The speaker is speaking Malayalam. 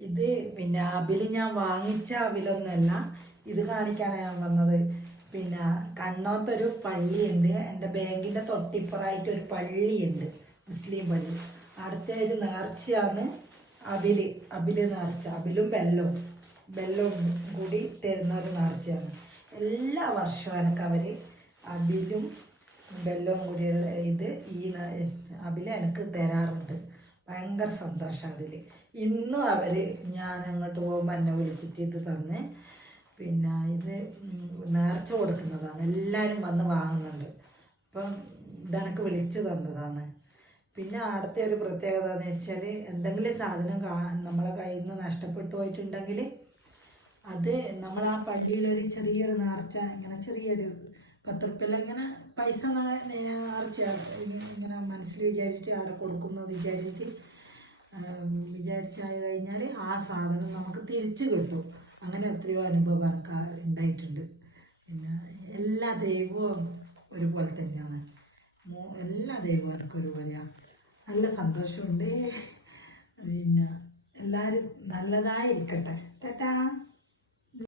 ഇത് പിന്നെ അവില് ഞാൻ വാങ്ങിച്ച അവിലൊന്നുമല്ല, ഇത് കാണിക്കാനാണ് ഞാൻ വന്നത്. പിന്നെ കണ്ണോത്തൊരു പള്ളിയുണ്ട്, എൻ്റെ ബാങ്കിൻ്റെ തൊട്ടിപ്പുറമായിട്ട് ഒരു പള്ളിയുണ്ട്, മുസ്ലിം പള്ളി. അടുത്ത ഒരു നേർച്ചയാണ് അവില് നേർച്ച. അവിലും ബെല്ലവും കൂടി തരുന്ന ഒരു നേർച്ചയാണ്. എല്ലാ വർഷവും എനിക്ക് അവർ അവിലും ബെല്ലവും കൂടി അവില് എനിക്ക് തരാറുണ്ട്. ഭയങ്കര സന്തോഷം അതിൽ. ഇന്നും ഞാൻ അങ്ങോട്ട് പോകുമ്പോൾ എന്നെ വിളിച്ചിട്ട് ഇത് തന്ന്. പിന്നെ ഇത് നേർച്ച കൊടുക്കുന്നതാണ്, എല്ലാവരും വന്ന് വാങ്ങുന്നുണ്ട്. അപ്പം ഇതെനിക്ക് വിളിച്ചു തന്നതാണ്. പിന്നെ അടുത്ത ഒരു പ്രത്യേകത എന്ന് വെച്ചാൽ, എന്തെങ്കിലും സാധനം നമ്മളെ കയ്യിൽ നിന്ന് നഷ്ടപ്പെട്ടു പോയിട്ടുണ്ടെങ്കിൽ അത് നമ്മൾ ആ പള്ളിയിലൊരു ചെറിയൊരു നേർച്ച, ഇങ്ങനെ ചെറിയൊരു 10 റുപ്യ ഇങ്ങനെ പൈസ നേർച്ച ഇങ്ങനെ മനസ്സിൽ വിചാരിച്ചിട്ട് അവിടെ കൊടുക്കുന്നത് വിചാരിച്ചായി കഴിഞ്ഞാൽ ആ സാധനം നമുക്ക് തിരിച്ചു കിട്ടും. അങ്ങനെ എത്രയോ അനുഭവം എനിക്ക് ഉണ്ടായിട്ടുണ്ട്. പിന്നെ എല്ലാ ദൈവവും ഒരുപോലെ തന്നെയാണ്, എല്ലാ ദൈവവും എനിക്ക് ഒരുപോലെയാണ്. നല്ല സന്തോഷമുണ്ട്. പിന്നെ എല്ലാവരും നല്ലതായിരിക്കട്ടെ. ടാറ്റാ.